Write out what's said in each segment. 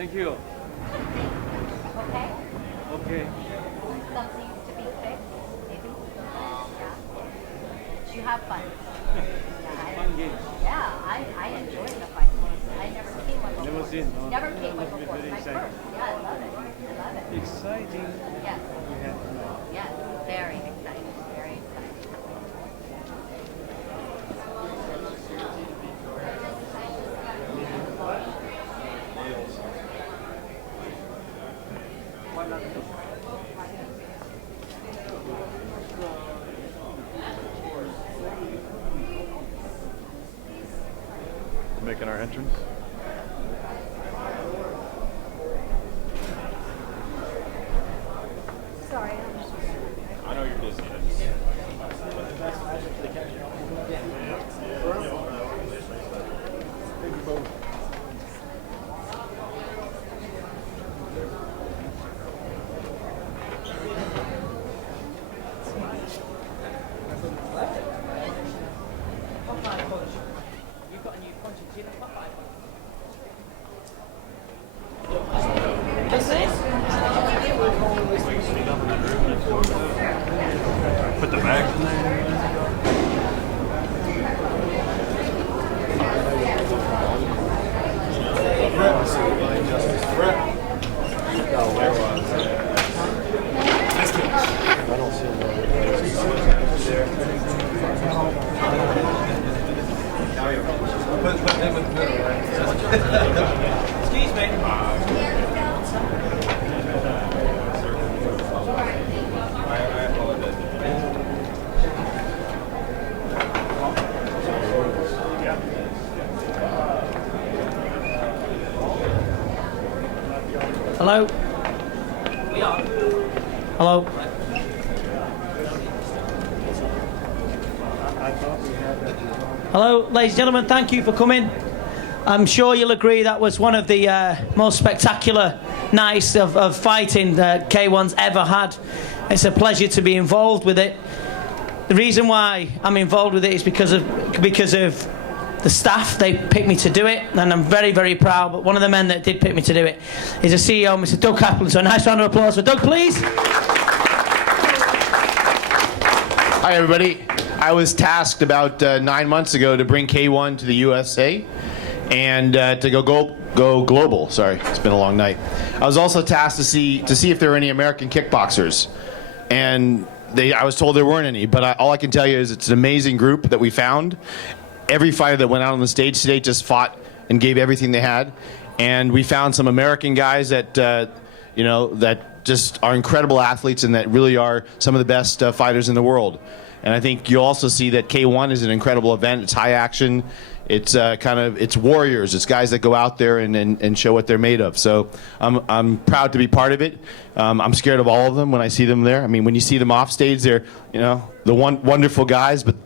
Thank you. Okay? Okay. Something to be fixed, maybe? Yeah. Did you have fun? Fun game. Yeah, I enjoyed the fight. I never seen one before. Never seen, no? Never seen one Must be before. very My exciting. first. Yeah, I love it. I love it. Exciting. Yes. We have tonight. Yes. Very exciting. Very exciting. Making our entrance. Sorry, I know you're busy. You've got a new punch and chin at top five. Put the bags in there. Excuse me. Hello? We are. Hello? Hello, ladies and gentlemen, thank you for coming. I'm sure you'll agree that was one of the most spectacular nights of fighting that K-1's ever had. It's a pleasure to be involved with it. The reason why I'm involved with it is because of the staff. They picked me to do it, and I'm very, very proud. But one of the men that did pick me to do it is the CEO, Mr. Doug Kaplan. So a nice round of applause for Doug, please. Hi, everybody. I was tasked about 9 months ago to bring K-1 to the USA and to go global. Sorry, it's been a long night. I was also tasked to see if there were any American kickboxers, and I was told there weren't any. But all I can tell you is it's an amazing group that we found. Every fighter that went out on the stage today just fought and gave everything they had, and we found some American guys that that just are incredible athletes and that really are some of the best fighters in the world. And I think you'll also see that K-1 is an incredible event. It's high action. It's it's warriors. It's guys that go out there and show what they're made of. So I'm proud to be part of it. I'm scared of all of them when I see them there. I mean, when you see them off stage, they're the wonderful guys. But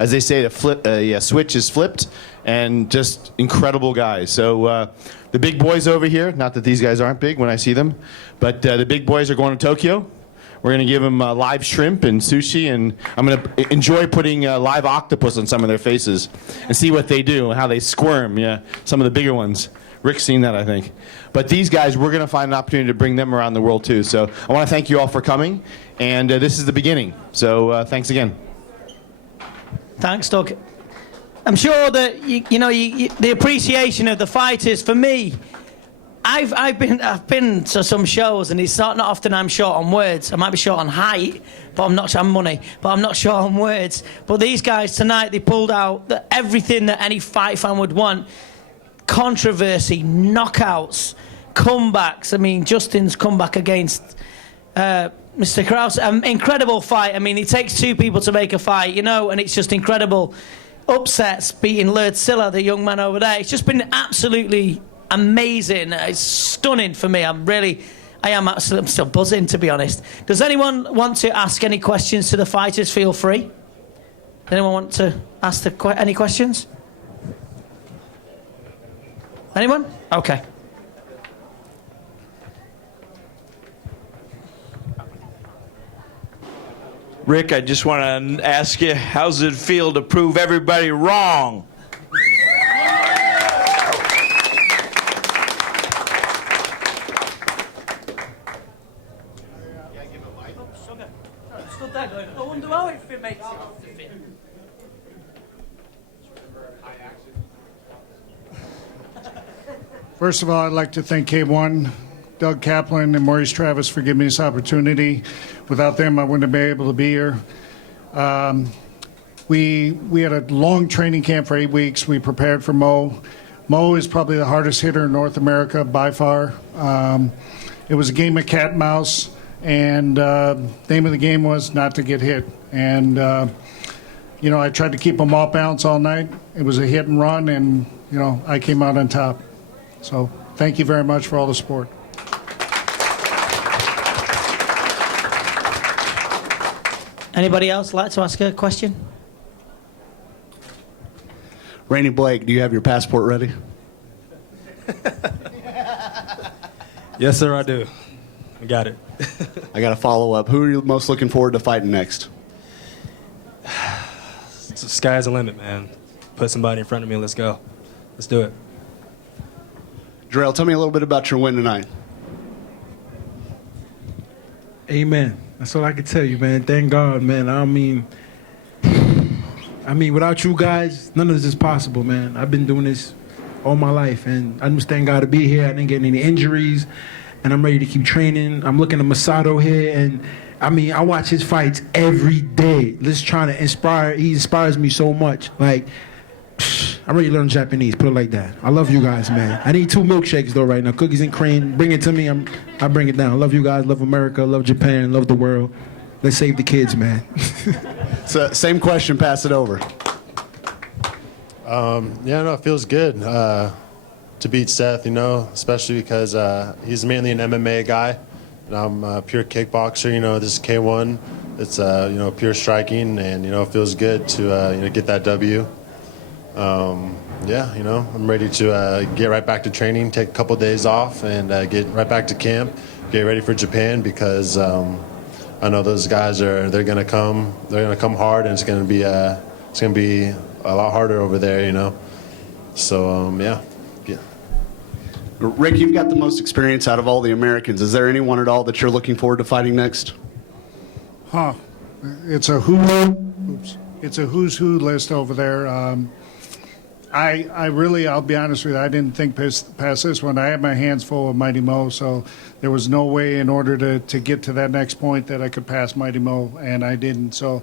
as they say, a switch is flipped, and just incredible guys. So the big boys over here. Not that these guys aren't big when I see them, but the big boys are going to Tokyo. We're going to give them live shrimp and sushi, and I'm going to enjoy putting live octopus on some of their faces and see what they do, how they squirm. Yeah, some of the bigger ones. Rick's seen that, I think. But these guys, we're going to find an opportunity to bring them around the world, too. So I want to thank you all for coming, and this is the beginning. So thanks again. Thanks, Doug. I'm sure that the appreciation of the fighters, for me, I've been to some shows, and it's not often I'm short on words. I might be short on height, but I'm not on money, but I'm not short on words. But these guys tonight, they pulled out everything that any fight fan would want: controversy, knockouts, comebacks. I mean, Justin's comeback against Mr. Krause, incredible fight. I mean, it takes two people to make a fight, and it's just incredible. Upsets, beating Lerd Silla, the young man over there. It's just been absolutely amazing. It's stunning for me. I'm still buzzing, to be honest. Does anyone want to ask any questions to the fighters? Feel free. Does anyone want to ask any questions? Anyone? Okay. Rick, I just want to ask you, how's it feel to prove everybody wrong? stood there going, I wonder how it makes it to fit. First of all, I'd like to thank K-1, Doug Kaplan, and Maurice Travis for giving me this opportunity. Without them, I wouldn't have been able to be here. We had a long training camp for 8 weeks. We prepared for Mo. Mo is probably the hardest hitter in North America by far. It was a game of cat and mouse, and name of the game was not to get hit. And I tried to keep him off balance all night. It was a hit and run, and I came out on top. So thank you very much for all the support. Anybody else like to ask a question? Rainey Blake, do you have your passport ready? Yes, sir, I do. I got it. I got a follow-up. Who are you most looking forward to fighting next? The sky's the limit, man. Put somebody in front of me and let's go. Let's do it. Jarrell, tell me a little bit about your win tonight. Amen. That's all I can tell you, man. Thank God, man. I mean, without you guys, none of this is possible, man. I've been doing this all my life, and I just thank God to be here. I didn't get any injuries, and I'm ready to keep training. I'm looking at Masato here, and I watch his fights every day. Just trying to inspire. He inspires me so much. Like, I'm ready to learn Japanese, put it like that. I love you guys, man. I need 2 milkshakes, though, right now. Cookies and cream. Bring it to me. I bring it down. I love you guys. Love America. Love Japan. Love the world. Let's save the kids, man. So, same question. Pass it over. It feels good to beat Seth, especially because he's mainly an MMA guy, and I'm a pure kickboxer. This is K-1. It's, pure striking, and, it feels good to, get that W. I'm ready to get right back to training, take a couple days off, and get right back to camp, get ready for Japan because I know those guys they're gonna come hard, and it's gonna be a lot harder over there, So yeah. Rick, you've got the most experience out of all the Americans. Is there anyone at all that you're looking forward to fighting next? It's a who's who list over there. I'll be honest with you, I didn't think past this one. I had my hands full of Mighty Mo, so there was no way in order to get to that next point that I could pass Mighty Mo, and I didn't. So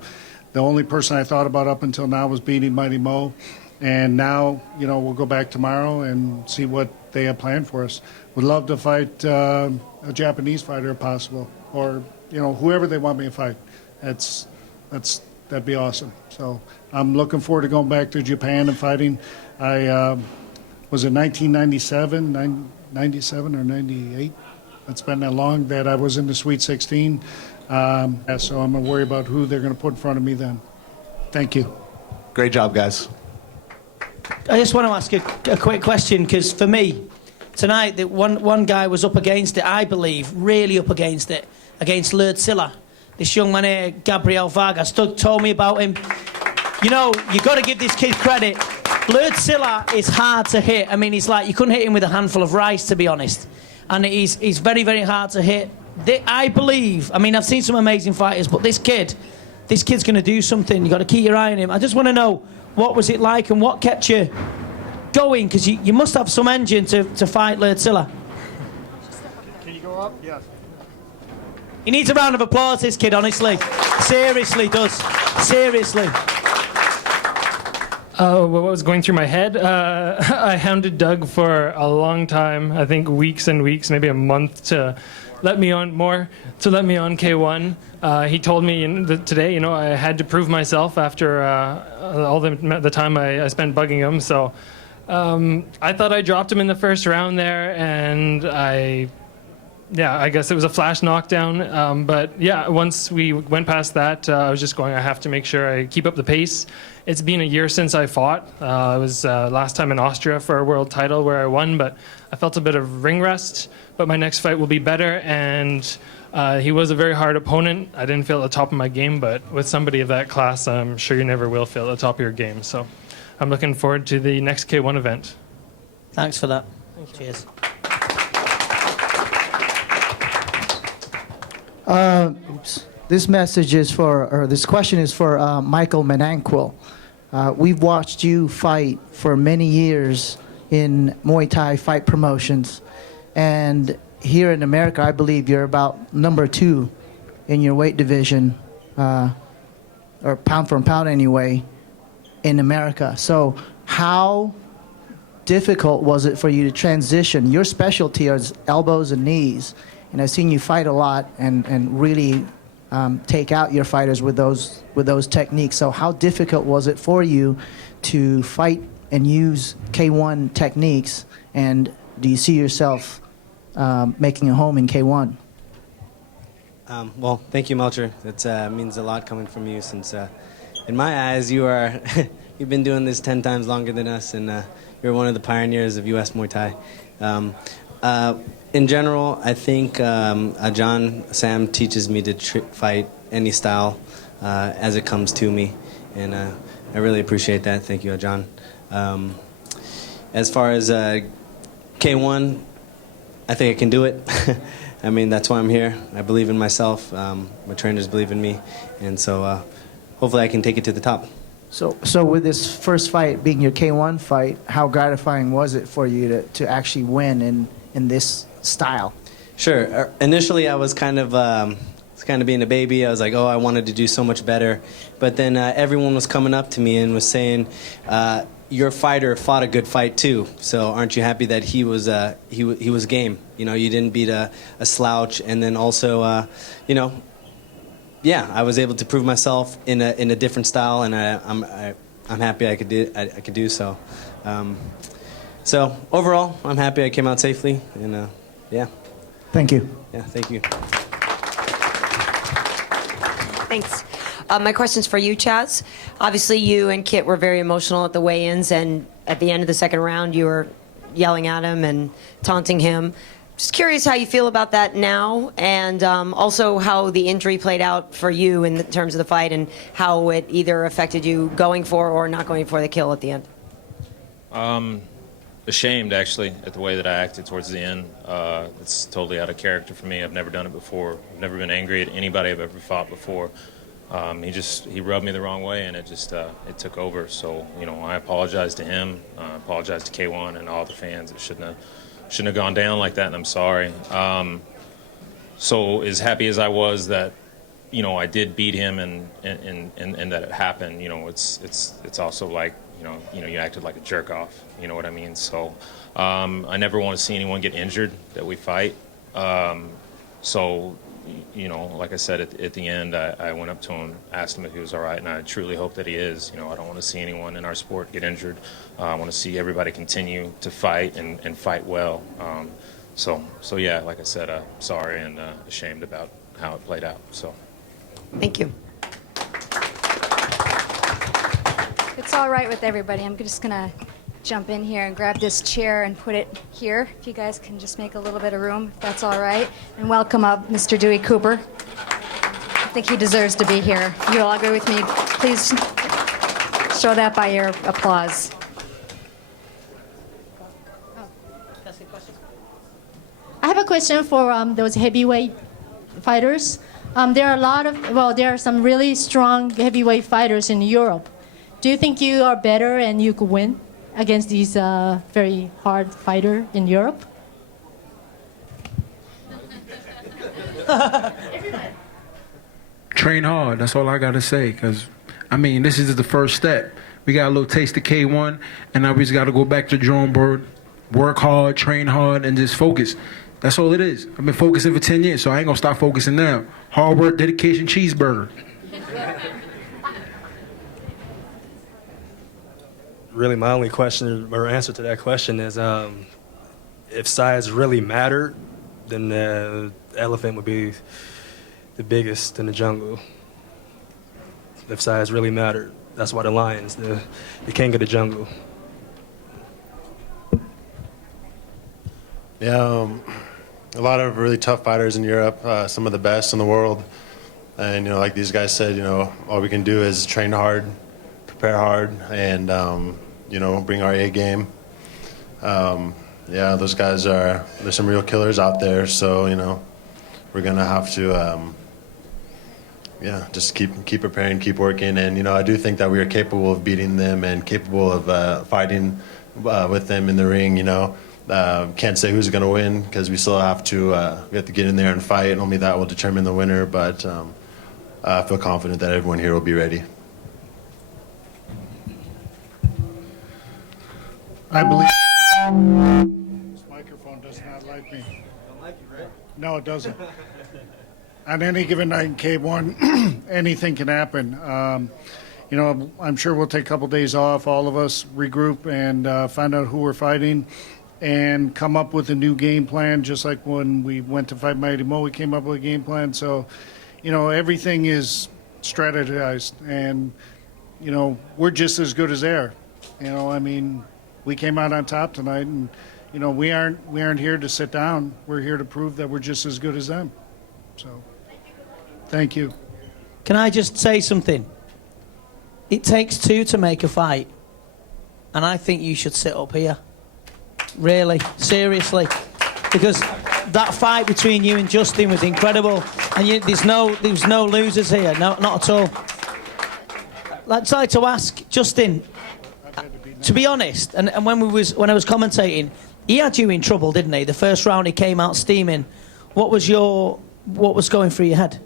the only person I thought about up until now was beating Mighty Mo, and now, we'll go back tomorrow and see what they have planned for us. Would love to fight a Japanese fighter if possible, or, whoever they want me to fight. That'd be awesome. So I'm looking forward to going back to Japan and fighting. I was in 1997, 97 or 98. It's been that long that I was in the Sweet 16. So I'm going to worry about who they're going to put in front of me then. Thank you. Great job, guys. I just want to ask a quick question, because for me, tonight, one guy was up against it, I believe, really up against it, against Lerdsilla. This young man here, Gabriel Vargas, told me about him. You got to give this kid credit. Lerdsilla is hard to hit. He's like, you couldn't hit him with a handful of rice, to be honest. And he's very, very hard to hit. I believe, I've seen some amazing fighters, but this kid's going to do something. You got to keep your eye on him. I just want to know, what was it like and what kept you going? Because you must have some engine to fight Lerdsilla. Can you go up? Yes. He needs a round of applause, this kid, honestly. Seriously does. Seriously. What was going through my head? I hounded Doug for a long time, I think weeks and weeks, maybe a month, to let me on K-1. He told me today, I had to prove myself after all the time I spent bugging him. So I thought I dropped him in the first round there, and I guess it was a flash knockdown. But yeah, once we went past that, I was just going, I have to make sure I keep up the pace. It's been a year since I fought. It was last time in Austria for a world title where I won, but I felt a bit of ring rust. But my next fight will be better, and he was a very hard opponent. I didn't feel at the top of my game, but with somebody of that class, I'm sure you never will feel at the top of your game. So I'm looking forward to the next K1 event. Thanks for that. Cheers. This message is for, or this question is for Michael Menanquil. We've watched you fight for many years in Muay Thai fight promotions. And here in America, I believe you're about number 2 in your weight division, or pound for pound anyway, in America. So how difficult was it for you to transition? Your specialty is elbows and knees, and I've seen you fight a lot and really take out your fighters with those techniques. So how difficult was it for you to fight and use K1 techniques, and do you see yourself making a home in K1? Well, thank you, Melcher. That means a lot coming from you, since in my eyes you are you've been doing this 10 times longer than us, and you're one of the pioneers of U.S. Muay Thai. In general, I think Sam teaches me to fight any style as it comes to me, and I really appreciate that. Thank you, Ajahn. As far as K1, I think I can do it. I mean, that's why I'm here. I believe in myself. My trainers believe in me, and so hopefully I can take it to the top. So with this first fight being your K1 fight, how gratifying was it for you to actually win in this style? Sure. Initially, I was kind of being a baby. I was like, oh, I wanted to do so much better. But then everyone was coming up to me and was saying, your fighter fought a good fight too. So aren't you happy that he was game? You know, you didn't beat a slouch. And then also, you know, yeah, I was able to prove myself in a different style, and I'm happy I could do so. So overall, I'm happy I came out safely, and yeah. Thank you. Yeah, thank you. Thanks. My question's for you, Chaz. Obviously, you and Kit were very emotional at the weigh-ins, and at the end of the second round, you were yelling at him and taunting him. Just curious how you feel about that now, and also how the injury played out for you in terms of the fight, and how it either affected you going for or not going for the kill at the end. Ashamed, actually, at the way that I acted towards the end. It's totally out of character for me. I've never done it before. I've never been angry at anybody I've ever fought before. He rubbed me the wrong way, and it took over. So, you know, I apologize to him. I apologize to K1 and all the fans. It shouldn't have gone down like that, and I'm sorry. So as happy as I was that, you know, I did beat him and that it happened, you know, it's also like, you know, you acted like a jerk off. You know what I mean? So I never want to see anyone get injured that we fight. So, you know, like I said, at the end, I went up to him, asked him if he was all right, and I truly hope that he is. You know, I don't want to see anyone in our sport get injured. I want to see everybody continue to fight and fight well. So yeah, like I said, sorry and ashamed about how it played out. So, thank you. It's all right with everybody. I'm just going to jump in here and grab this chair and put it here. If you guys can just make a little bit of room, if that's all right. And welcome up Mr. Dewey Cooper. I think he deserves to be here. If you all agree with me, please show that by your applause. I have a question for those heavyweight fighters. There are some really strong heavyweight fighters in Europe. Do you think you are better and you could win against these very hard fighter in Europe? Train hard. That's all I got to say. Because, I mean, this is the first step. We got a little taste of K1, and now we just got to go back to the drawing board, work hard, train hard, and just focus. That's all it is. I've been focusing for 10 years, so I ain't going to stop focusing now. Hard work, dedication, cheeseburger. Really, my only question or answer to that question is if size really mattered, then the elephant would be the biggest in the jungle. If size really mattered, that's why the lion's the king of the jungle. Yeah, a lot of really tough fighters in Europe, some of the best in the world. And, you know, like these guys said, you know, all we can do is train hard, prepare hard, and, you know, bring our A game. Yeah, those guys there's some real killers out there. So, you know, we're going to have to yeah, just keep preparing, keep working, and I do think that we are capable of beating them and capable of fighting with them in the ring. Can't say who's going to win because we still have to get in there and fight, and only that will determine the winner. But I feel confident that everyone here will be ready. I believe this microphone does not like me. Don't like you, right? No, it doesn't. On any given night in K-1, anything can happen. I'm sure we'll take a couple days off, all of us regroup and find out who we're fighting and come up with a new game plan, just like when we went to fight Mighty Mo, we came up with a game plan. So, everything is strategized, and, we're just as good as they are. We came out on top tonight, and, we aren't here to sit down. We're here to prove that we're just as good as them. So, thank you. Can I just say something? It takes two to make a fight, and I think you should sit up here. Really, seriously, because that fight between you and Justin was incredible, and there's no losers here, no, not at all. I'd like to ask Justin, to be honest, and when I was commentating, he had you in trouble, didn't he? The first round he came out steaming. What was going through your head?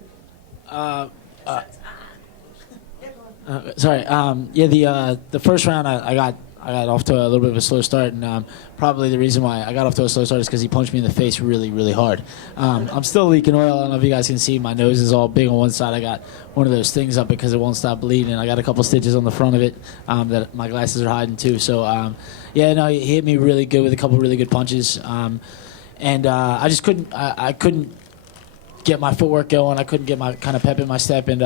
Sorry. The first round I got off to a little bit of a slow start, and probably the reason why I got off to a slow start is because he punched me in the face really, really hard. I'm still leaking oil. I don't know if you guys can see. My nose is all big on one side. I got one of those things up because it won't stop bleeding. I got a couple stitches on the front of it that my glasses are hiding too. So, he hit me really good with a couple really good punches. And I just couldn't. I couldn't get my footwork going. I couldn't get my kind of pep in my step. And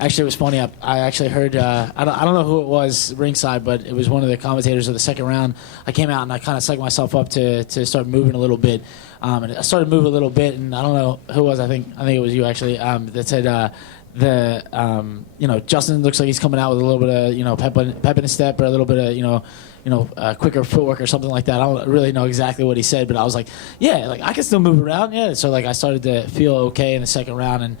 actually, it was funny. I actually heard. I don't know who it was ringside, but it was one of the commentators of the second round. I came out and I kind of psyched myself up to start moving a little bit. And I started moving a little bit, and I don't know who it was. I think it was you actually. That said. Justin looks like he's coming out with a little bit of pep in his step, or a little bit of quicker footwork or something like that. I don't really know exactly what he said, but I was like, yeah, like I can still move around, yeah. So like I started to feel okay in the second round, and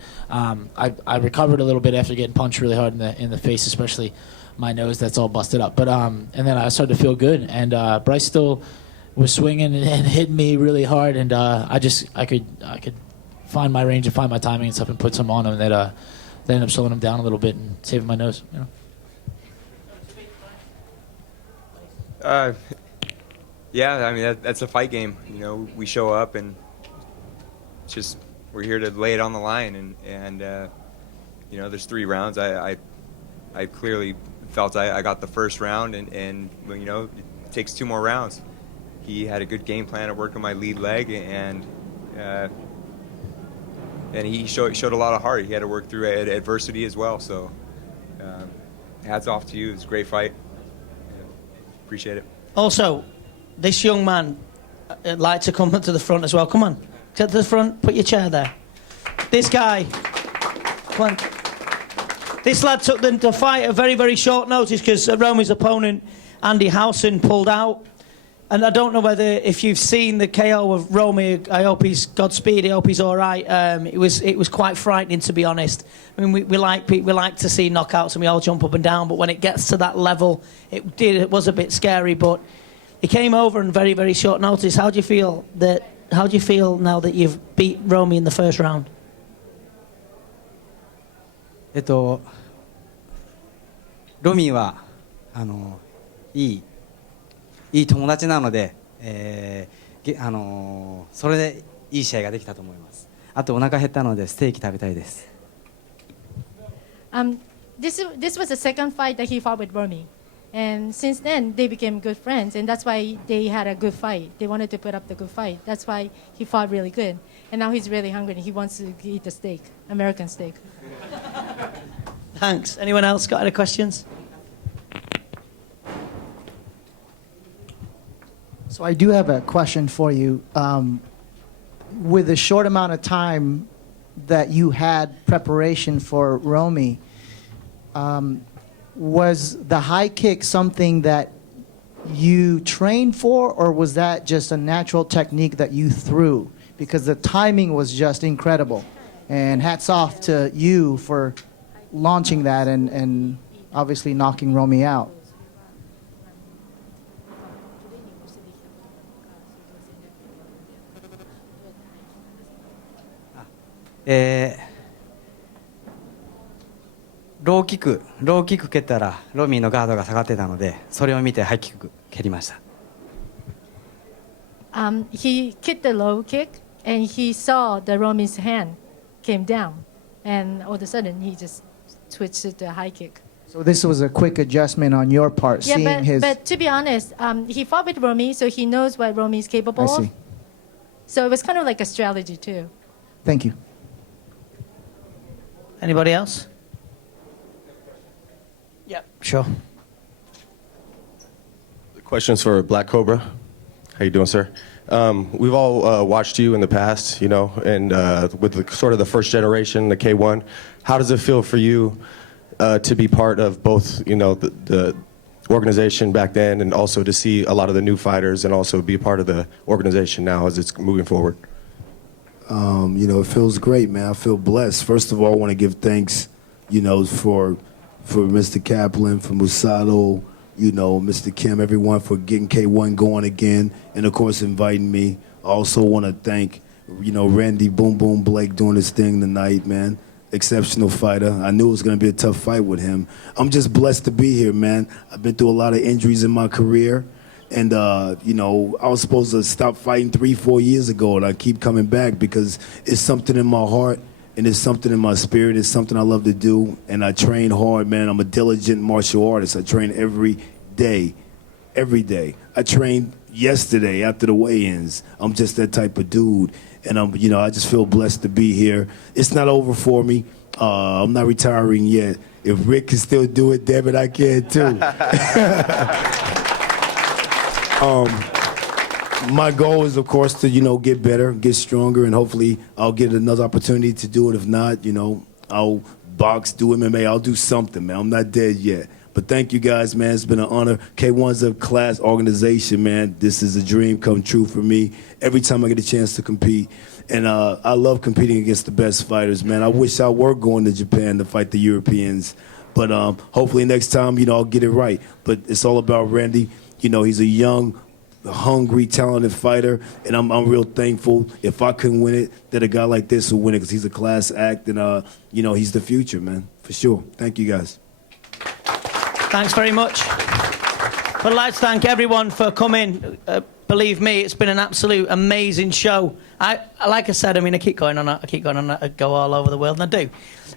I recovered a little bit after getting punched really hard in the face, especially my nose that's all busted up. But and then I started to feel good, and Bryce still was swinging and hitting me really hard, and I could find my range and find my timing and stuff and put some on him that ended up slowing him down a little bit and saving my nose. Yeah, I mean that's a fight game. We show up and it's just we're here to lay it on the line, and there's 3 rounds. I clearly felt I got the first round, and it takes 2 more rounds. He had a good game plan of working my lead leg, and he showed a lot of heart. He had to work through adversity as well. So hats off to you. It's a great fight. Appreciate it. Also, this young man would like to come to the front as well. Come on, get to the front. Put your chair there. This guy, come on. This lad took the fight at very, very short notice because Romy's opponent, Andy Howson, pulled out. And I don't know if you've seen the KO of Romy. I hope he's Godspeed. I hope he's all right. It was quite frightening, to be honest. I mean, we like to see knockouts and we all jump up and down, but when it gets to that level, it was a bit scary. But he came over in very, very short notice. How do you feel now that you've beat Romy in the first round? ロミーはいい友達なので、それでいい試合ができたと思います。あとお腹減ったのでステーキ食べたいです。This was the second fight that he fought with Romy, and since then they became good friends, and that's why they had a good fight. They wanted to put up the good fight. That's why he fought really good, and now he's really hungry and he wants to eat the steak, American steak. Thanks. Anyone else got any questions? So I do have a question for you. With the short amount of time that you had preparation for Romy, was the high kick something that you trained for, or was that just a natural technique that you threw? Because the timing was just incredible. And hats off to you for launching that and obviously knocking Romy out. ローキック蹴ったらロミーのガードが下がってたので、それを見てハイキック蹴りました。He kicked the low kick, and he saw the Romy's hand came down, and all of a sudden he just switched to the high kick. So this was a quick adjustment on your part, Yeah, seeing his... but to be honest, he fought with Romy, so he knows what Romy is capable I see. of. So it was kind of like a strategy too. Thank you. Anybody else? Yep, sure. The question's for Black Cobra. How you doing, sir? We've all watched you in the past, you know, and with the, sort of the first generation, the K-1. How does it feel for you to be part of both, you know, the organization back then and also to see a lot of the new fighters and also be a part of the organization now as it's moving forward? You know, it feels great, man. I feel blessed. First of all, I want to give thanks, you know, for Mr. Kaplan, for Musato, you know, Mr. Kim, everyone for getting K-1 going again, and of course inviting me. I also want to thank, you know, Randy Boom Boom Blake doing his thing tonight, man. Exceptional fighter. I knew it was going to be a tough fight with him. I'm just blessed to be here, man. I've been through a lot of injuries in my career. And, you know, I was supposed to stop fighting 3-4 years ago, and I keep coming back because it's something in my heart and it's something in my spirit. It's something I love to do, and I train hard, man. I'm a diligent martial artist. I train every day, every day. I trained yesterday after the weigh-ins. I'm just that type of dude, and you know, I just feel blessed to be here. It's not over for me. I'm not retiring yet. If Rick can still do it, damn it, I can too. My goal is, of course, to, you know, get better, get stronger, and hopefully I'll get another opportunity to do it. If not, you know, I'll box, do MMA, I'll do something, man. I'm not dead yet. But thank you guys, man. It's been an honor. K1's a class organization, man. This is a dream come true for me every time I get a chance to compete. And I love competing against the best fighters, man. I wish I were going to Japan to fight the Europeans. But hopefully next time, you know, I'll get it right. But it's all about Randy. You know, he's a young, hungry, talented fighter, and I'm real thankful. If I couldn't win it, that a guy like this will win it because he's a class act, and you know, he's the future, man, for sure. Thank you, guys. Thanks very much. I'd like to thank everyone for coming. Believe me, it's been an absolute amazing show. Like I said, I mean, I keep going on, I go all over the world, and I do.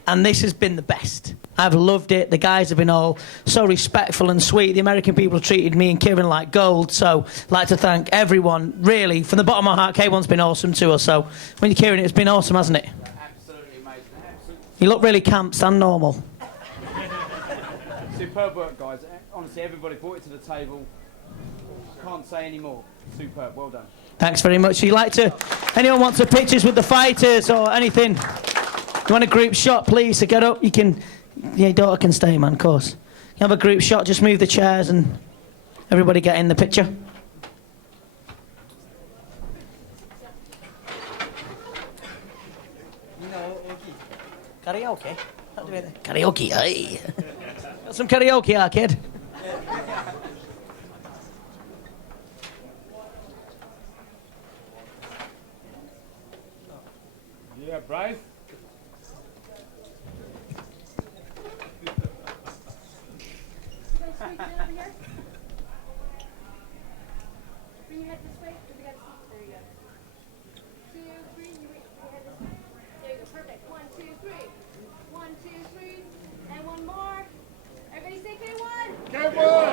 And this has been the best. I've loved it. The guys have been all so respectful and sweet. The American people have treated me and Kieran like gold. So I'd like to thank everyone, really, from the bottom of my heart. K1's been awesome to us. So when you're Kieran, it's been awesome, hasn't it? Absolutely amazing. You look really camped and normal. Superb work, guys. Honestly, everybody brought it to the table. Can't say any more. Superb. Well done. Thanks very much. Anyone wants some pictures with the fighters or anything? You want a group shot, please? So get up. You can. Your daughter can stay, man. Of course. You have a group shot. Just move the chairs and everybody get in the picture. Karaoke. Karaoke. Aye. Got some karaoke, kid. Yeah, Bryce. Bring your head this way. There you go. 2, 3. You reach your head this way. There you go. Perfect. 1, 2, 3. 1, 2, 3. And one more. Everybody say K1. K1.